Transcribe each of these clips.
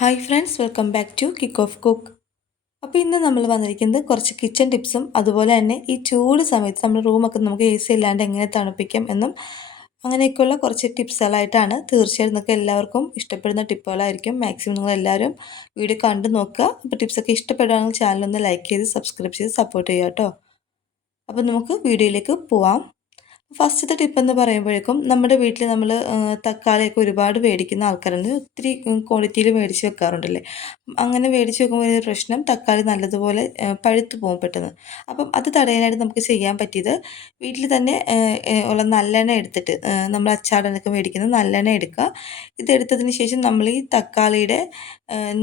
Hi friends, welcome back to kick off cook. അപ്പോൾ ഇന്ന് നമ്മൾ വന്നിരിക്കുന്നത് കുറച്ച് കിച്ചൺ ടിപ്സും അതുപോലെ തന്നെ ഈ ചൂട് സമയത്ത് നമ്മുടെ റൂമൊക്കെ നമുക്ക് എ സി ഇല്ലാണ്ട് എങ്ങനെ തണുപ്പിക്കാം എന്നും അങ്ങനെയൊക്കെയുള്ള കുറച്ച് ടിപ്സുകളായിട്ടാണ്. തീർച്ചയായും നിങ്ങൾക്ക് എല്ലാവർക്കും ഇഷ്ടപ്പെടുന്ന ടിപ്പുകളായിരിക്കും. മാക്സിമം നിങ്ങൾ എല്ലാവരും വീഡിയോ കണ്ടു നോക്കുക. അപ്പോൾ ടിപ്സൊക്കെ ഇഷ്ടപ്പെടുകയാണെങ്കിൽ ചാനലൊന്ന് ലൈക്ക് ചെയ്ത് സബ്സ്ക്രൈബ് ചെയ്ത് സപ്പോർട്ട് ചെയ്യുക കേട്ടോ. അപ്പോൾ നമുക്ക് വീഡിയോയിലേക്ക് പോവാം. ഫസ്റ്റത്തെ ടിപ്പ് എന്ന് പറയുമ്പോഴേക്കും നമ്മുടെ വീട്ടിൽ നമ്മൾ തക്കാളിയൊക്കെ ഒരുപാട് മേടിക്കുന്ന ആൾക്കാരുണ്ട്. ഒത്തിരി ക്വാണ്ടിറ്റിയിൽ മേടിച്ച് വെക്കാറുണ്ടല്ലേ. അങ്ങനെ മേടിച്ച് വെക്കുമ്പോൾ ഒരു പ്രശ്നം, തക്കാളി നല്ലതുപോലെ പഴുത്തു പോകും പെട്ടെന്ന്. അപ്പം അത് തടയാനായിട്ട് നമുക്ക് ചെയ്യാൻ പറ്റിയത്, വീട്ടിൽ തന്നെ ഉള്ള നല്ലെണ്ണ എടുത്തിട്ട്, നമ്മൾ അച്ചാറിനൊക്കെ മേടിക്കുന്ന നല്ലെണ്ണ എടുക്കുക. ഇതെടുത്തതിന് ശേഷം നമ്മൾ ഈ തക്കാളിയുടെ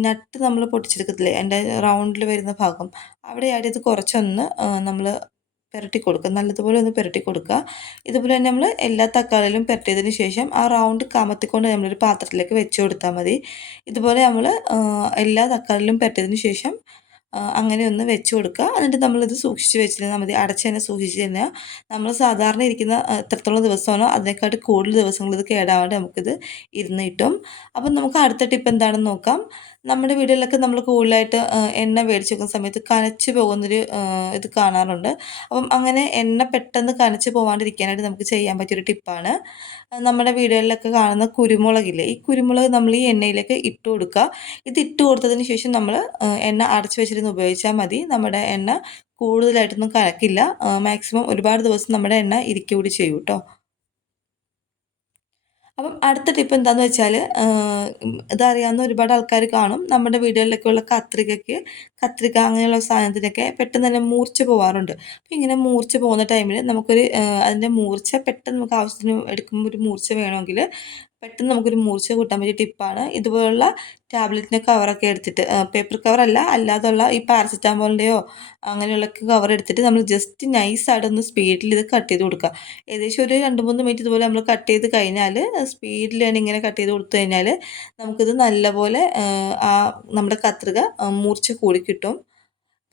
നട്ട് നമ്മൾ പൊട്ടിച്ചെടുക്കത്തില്ലേ, അതിൻ്റെ റൗണ്ടിൽ വരുന്ന ഭാഗം, അവിടെയായിട്ട് ഇത് കുറച്ചൊന്ന് നമ്മൾ പുരട്ടി കൊടുക്കുക. നല്ലതുപോലെ ഒന്ന് പുരട്ടി കൊടുക്കുക. ഇതുപോലെ തന്നെ നമ്മൾ എല്ലാ തക്കാളിയിലും പുരട്ടിയതിന് ശേഷം ആ റൗണ്ട് കമത്തിക്കൊണ്ട് നമ്മളൊരു പാത്രത്തിലേക്ക് വെച്ച് കൊടുത്താൽ മതി. ഇതുപോലെ നമ്മൾ എല്ലാ തക്കാളിയിലും പുരട്ടിയതിന് ശേഷം അങ്ങനെ ഒന്ന് വെച്ച് കൊടുക്കുക. എന്നിട്ട് നമ്മളിത് സൂക്ഷിച്ച് വെച്ചിരുന്നാൽ മതി. അടച്ച് തന്നെ സൂക്ഷിച്ച് കഴിഞ്ഞാൽ നമ്മൾ സാധാരണ ഇരിക്കുന്ന എത്രത്തോളം ദിവസമാണോ അതിനേക്കാട്ട് കൂടുതൽ ദിവസങ്ങൾ ഇത് കേടാവാണ്ട് നമുക്കിത് ഇരുന്ന് കിട്ടും. അപ്പം നമുക്ക് അടുത്ത ടിപ്പ് എന്താണെന്ന് നോക്കാം. നമ്മുടെ വീടുകളിലൊക്കെ നമ്മൾ കൂടുതലായിട്ട് എണ്ണ മേടിച്ച് വെക്കുന്ന സമയത്ത് കനച്ച് പോകുന്നൊരു ഇത് കാണാറുണ്ട്. അപ്പം അങ്ങനെ എണ്ണ പെട്ടെന്ന് കനച്ച് പോവാണ്ടിരിക്കാനായിട്ട് നമുക്ക് ചെയ്യാൻ പറ്റിയൊരു ടിപ്പാണ്, നമ്മുടെ വീടുകളിലൊക്കെ കാണുന്ന കുരുമുളകില്ലേ, ഈ കുരുമുളക് നമ്മൾ ഈ എണ്ണയിലേക്ക് ഇട്ട് കൊടുക്കുക. ഇത് ഇട്ട് കൊടുത്തതിന് ശേഷം നമ്മൾ എണ്ണ അടച്ച് വെച്ചിരുന്ന് ഉപയോഗിച്ചാൽ മതി. നമ്മുടെ എണ്ണ കൂടുതലായിട്ടൊന്നും കനക്കില്ല. മാക്സിമം ഒരുപാട് ദിവസം നമ്മുടെ എണ്ണ ഇരിക്കുക കൂടി ചെയ്യും കേട്ടോ. അപ്പം അടുത്ത ടിപ്പ് എന്താണെന്ന് വെച്ചാൽ, ഇതറിയാവുന്ന ഒരുപാട് ആൾക്കാർ കാണും. നമ്മുടെ വീടുകളിലൊക്കെ ഉള്ള കത്രിക അങ്ങനെയുള്ള സാധനത്തിനൊക്കെ പെട്ടെന്ന് തന്നെ മൂർച്ച പോവാറുണ്ട്. അപ്പോൾ ഇങ്ങനെ മൂർച്ച പോകുന്ന ടൈമിൽ നമുക്കൊരു അതിൻ്റെ മൂർച്ച പെട്ടെന്ന് നമുക്ക് ആവശ്യത്തിന് എടുക്കുമ്പോൾ ഒരു മൂർച്ച വേണമെങ്കിൽ പെട്ടെന്ന് നമുക്കൊരു മൂർച്ച കൂട്ടാൻ പറ്റിയ ടിപ്പാണ്. ഇതുപോലുള്ള ടാബ്ലറ്റിൻ്റെ കവറൊക്കെ എടുത്തിട്ട്, പേപ്പർ കവറല്ല, അല്ലാതുള്ള ഈ പാരസെറ്റാമോളിൻ്റെയോ അങ്ങനെയുള്ള കവർ എടുത്തിട്ട് നമ്മൾ ജസ്റ്റ് നൈസായിട്ടൊന്ന് സ്പീഡിൽ ഇത് കട്ട് ചെയ്ത് കൊടുക്കുക. ഏകദേശം ഒരു 2-3 മിനിറ്റ് ഇതുപോലെ നമ്മൾ കട്ട് ചെയ്ത് കഴിഞ്ഞാൽ, സ്പീഡിൽ തന്നെ ഇങ്ങനെ കട്ട് ചെയ്ത് കൊടുത്തു കഴിഞ്ഞാൽ നമുക്കിത് നല്ലപോലെ ആ നമ്മുടെ കത്രിക മൂർച്ച കൂടി കിട്ടും.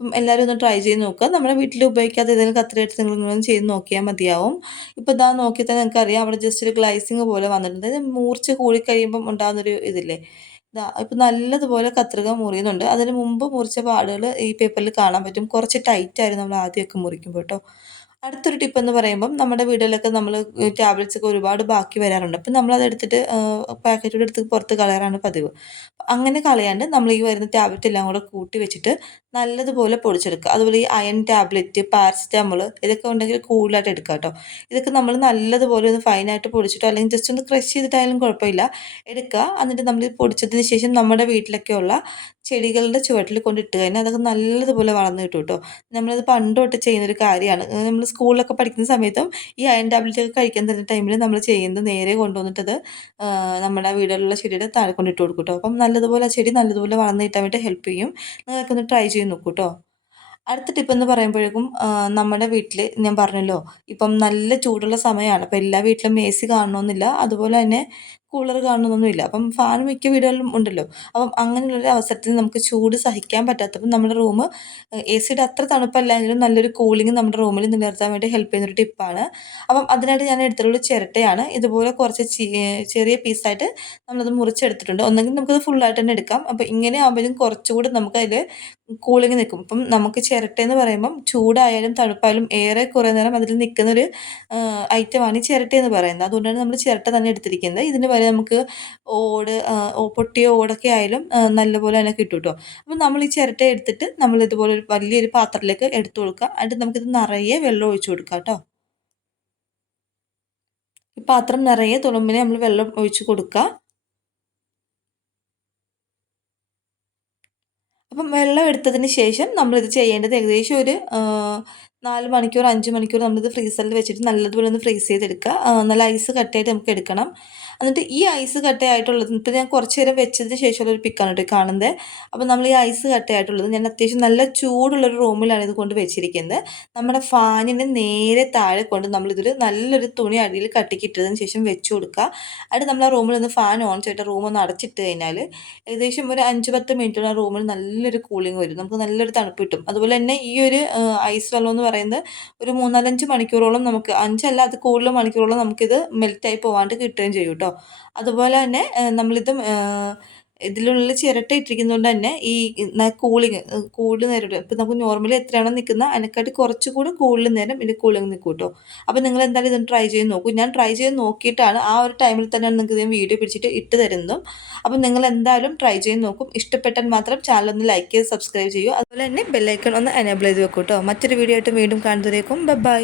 അപ്പം എല്ലാവരും ഒന്ന് ട്രൈ ചെയ്ത് നോക്കുക. നമ്മുടെ വീട്ടിൽ ഉപയോഗിക്കാത്ത ഏതെങ്കിലും കത്രിക എടുത്ത് നിങ്ങളിങ്ങനെ ചെയ്ത് നോക്കിയാൽ മതിയാവും. ഇപ്പോൾ ഇതാ നോക്കിയാൽ തന്നെ നിങ്ങൾക്കറിയാം, അവിടെ ജസ്റ്റ് ഒരു ഗ്ലൈസിങ് പോലെ വന്നിട്ടുണ്ട്. അതായത് മൂർച്ച കൂടിക്കഴിയുമ്പം ഉണ്ടാകുന്നൊരു ഇതില്ലേ, ഇതാ ഇപ്പം നല്ലതുപോലെ കത്രിക മുറിയുന്നുണ്ട്. അതിന് മുമ്പ് മുറിച്ച പാടുകൾ ഈ പേപ്പറിൽ കാണാൻ പറ്റും. കുറച്ച് ടൈറ്റായിരുന്നു നമ്മൾ ആദ്യമൊക്കെ മുറിക്കുമ്പോൾ കേട്ടോ. അടുത്തൊരു ടിപ്പ് എന്ന് പറയുമ്പം, നമ്മുടെ വീടുകളിലൊക്കെ നമ്മൾ ടാബ്ലറ്റ്സ് ഒക്കെ ഒരുപാട് ബാക്കി വരാറുണ്ട്. അപ്പം നമ്മളതെടുത്തിട്ട് പാക്കറ്റോടെ എടുത്ത് പുറത്ത് കളയാറാണ് പതിവ്. അങ്ങനെ കളയാണ്ട് നമ്മൾ ഈ വരുന്ന ടാബ്ലറ്റ് എല്ലാം കൂടെ കൂട്ടി വെച്ചിട്ട് നല്ലതുപോലെ പൊടിച്ചെടുക്കുക. അതുപോലെ ഈ അയൺ ടാബ്ലറ്റ്, പാരസെറ്റാമോൾ ഇതൊക്കെ ഉണ്ടെങ്കിൽ കൂടുതലായിട്ട് എടുക്കുക കേട്ടോ. ഇതൊക്കെ നമ്മൾ നല്ലതുപോലെ ഒന്ന് ഫൈനായിട്ട് പൊടിച്ചിട്ടോ അല്ലെങ്കിൽ ജസ്റ്റ് ഒന്ന് ക്രഷ് ചെയ്തിട്ടായാലും കുഴപ്പമില്ല, എടുക്കുക. എന്നിട്ട് നമ്മൾ പൊടിച്ചതിന് ശേഷം നമ്മുടെ വീട്ടിലൊക്കെയുള്ള ചെടികളുടെ ചുവട്ടിൽ കൊണ്ടിട്ട് കഴിഞ്ഞാൽ അതൊക്കെ നല്ലതുപോലെ വളർന്ന് കിട്ടും കേട്ടോ. നമ്മളത് പണ്ട് തൊട്ട് ചെയ്യുന്നൊരു കാര്യമാണ്. നമ്മൾ സ്കൂളിലൊക്കെ പഠിക്കുന്ന സമയത്തും ഈ അയൺ ടാബ്ലറ്റ് ഒക്കെ കഴിക്കാൻ തരുന്ന ടൈമിൽ നമ്മൾ ചെയ്യുന്നത്, നേരെ കൊണ്ടുവന്നിട്ടത് നമ്മുടെ വീടുകളിലുള്ള ചെടിയുടെ താഴെ കൊണ്ടിട്ട് കൊടുക്കും കേട്ടോ. അപ്പം നല്ലതുപോലെ ആ ചെടി നല്ലതുപോലെ വളർന്ന് കിട്ടാൻ വേണ്ടി ഹെൽപ്പ് ചെയ്യും. നിങ്ങളൊക്കെ ഒന്ന് ട്രൈ ചെയ്ത് നോക്കൂ കേട്ടോ. അടുത്ത ടിപ്പെന്ന് പറയുമ്പോഴേക്കും, നമ്മുടെ വീട്ടിൽ ഞാൻ പറഞ്ഞല്ലോ, ഇപ്പം നല്ല ചൂടുള്ള സമയമാണ്. അപ്പോൾ എല്ലാ വീട്ടിലും എ സി കാണണമെന്നില്ല, അതുപോലെ തന്നെ കൂളർ കാണണമെന്നൊന്നുമില്ല. അപ്പം ഫാൻ മിക്ക വീടുകളിലും ഉണ്ടല്ലോ. അപ്പം അങ്ങനെയുള്ളൊരു അവസരത്തിൽ നമുക്ക് ചൂട് സഹിക്കാൻ പറ്റാത്തപ്പം നമ്മുടെ റൂം എ സിയുടെ അത്ര തണുപ്പല്ലെങ്കിലും നല്ലൊരു കൂളിംഗ് നമ്മുടെ റൂമിൽ നിലനിർത്താൻ വേണ്ടി ഹെൽപ്പ് ചെയ്യുന്നൊരു ടിപ്പാണ്. അപ്പം അതിനായിട്ട് ഞാൻ എടുത്തിട്ടുള്ള ചിരട്ടയാണ്. ഇതുപോലെ കുറച്ച് ചെറിയ പീസായിട്ട് നമ്മളത് മുറിച്ചെടുത്തിട്ടുണ്ട്. ഒന്നെങ്കിൽ നമുക്കത് ഫുള്ളായിട്ട് തന്നെ എടുക്കാം. അപ്പോൾ ഇങ്ങനെ ആകുമ്പോഴേക്കും കുറച്ചുകൂടി നമുക്കതിൽ കൂളിംഗ് നിൽക്കും. ഇപ്പം നമുക്ക് ചിരട്ടയെന്ന് പറയുമ്പം ചൂടായാലും തണുപ്പായാലും ഏറെ കുറേ നേരം അതിൽ നിൽക്കുന്നൊരു ഐറ്റമാണ് ഈ ചിരട്ടയെന്ന് പറയുന്നത്. അതുകൊണ്ടാണ് നമ്മൾ ചിരട്ട തന്നെ എടുത്തിരിക്കുന്നത്. ഇതിന് പകരം നമുക്ക് ഓട്, പൊട്ടിയ ഓടൊക്കെ ആയാലും നല്ലപോലെ തന്നെ കിട്ടും കേട്ടോ. അപ്പം നമ്മൾ ഈ ചിരട്ട എടുത്തിട്ട് നമ്മൾ ഇതുപോലെ ഒരു വലിയൊരു പാത്രത്തിലേക്ക് എടുത്ത് കൊടുക്കുക. എന്നിട്ട് നമുക്കിത് നിറയെ വെള്ളം ഒഴിച്ച് കൊടുക്കാം കേട്ടോ. ഈ പാത്രം നിറയെ തുളുമ്പിനെ നമ്മൾ വെള്ളം ഒഴിച്ച് കൊടുക്കുക. അപ്പം വെള്ളം എടുത്തതിന് ശേഷം നമ്മളിത് ചെയ്യേണ്ടത്, ഏകദേശം ഒരു 4 മണിക്കൂർ 5 മണിക്കൂർ നമ്മളിത് ഫ്രീസറിൽ വെച്ചിട്ട് നല്ലതുപോലെ ഒന്ന് ഫ്രീസ് ചെയ്തെടുക്കുക. നല്ല ഐസ് കട്ടയായിട്ട് നമുക്ക് എടുക്കണം. എന്നിട്ട് ഈ ഐസ് കട്ടയായിട്ടുള്ളത്, ഇപ്പം ഞാൻ കുറച്ച് നേരം വെച്ചതിന് ശേഷമുള്ളൊരു പിക്കാണ് കേട്ടോ കാണുന്നത്. അപ്പം നമ്മൾ ഈ ഐസ് കട്ടയായിട്ടുള്ളത് ഞാൻ അത്യാവശ്യം നല്ല ചൂടുള്ളൊരു റൂമിലാണ് ഇത് കൊണ്ട് വെച്ചിരിക്കുന്നത്. നമ്മുടെ ഫാനിന് നേരെ താഴെ കൊണ്ട് നമ്മളിതൊരു നല്ലൊരു തുണി അടിയിൽ കട്ടിക്കിട്ടതിന് ശേഷം വെച്ച് കൊടുക്കുക. എന്നിട്ട് നമ്മൾ ആ റൂമിൽ ഒന്ന് ഫാൻ ഓൺ ചെയ്തിട്ട് റൂം ഒന്ന് അടച്ചിട്ട് കഴിഞ്ഞാൽ ഏകദേശം ഒരു 5-10 മിനിറ്റോളം ആ റൂമിൽ നല്ലൊരു കൂളിംഗ് വരും. നമുക്ക് നല്ലൊരു തണുപ്പ് കിട്ടും. അതുപോലെ തന്നെ ഈ ഒരു ഐസ് വെള്ളം എന്ന് പറയുന്നത് ഒരു 3-4-5 മണിക്കൂറോളം, നമുക്ക് 5 അല്ല അത് കൂടുതൽ മണിക്കൂറോളം നമുക്കിത് മെൽറ്റായി പോവാണ്ട് കിട്ടുകയും ചെയ്യും കേട്ടോ. അതുപോലെ തന്നെ നമ്മളിത് ഇതിലുള്ളിൽ ചിരട്ട ഇട്ടിരിക്കുന്നതുകൊണ്ട് തന്നെ ഈ കൂളിങ് കൂടുതൽ നേരം ഇപ്പം നമുക്ക് നോർമലി എത്രയാണോ നിൽക്കുന്നത് അതിനെക്കാട്ടി കുറച്ചുകൂടി കൂടുതൽ നേരം ഇതിൽ കൂളിങ് നിൽക്കും കേട്ടോ. അപ്പോൾ നിങ്ങൾ എന്തായാലും ഇതൊന്ന് ട്രൈ ചെയ്ത് നോക്കൂ. ഞാൻ ട്രൈ ചെയ്ത് നോക്കിയിട്ടാണ് ആ ഒരു ടൈമിൽ തന്നെയാണ് നിങ്ങൾക്ക് ഞാൻ വീഡിയോ പിടിച്ചിട്ട് ഇട്ട് തരുന്നതും. അപ്പം നിങ്ങൾ എന്തായാലും ട്രൈ ചെയ്ത് നോക്കും. ഇഷ്ടപ്പെട്ടാൽ മാത്രം ചാനൽ ഒന്ന് ലൈക്ക് ചെയ്ത് സബ്സ്ക്രൈബ് ചെയ്യൂ. അതുപോലെ തന്നെ ബെല്ലൈക്കൺ ഒന്ന് എനേബിൾ ചെയ്ത് വെക്കൂ കേട്ടോ. മറ്റൊരു വീഡിയോ ആയിട്ട് വീണ്ടും കാണുന്നതിലേക്കും ബൈ.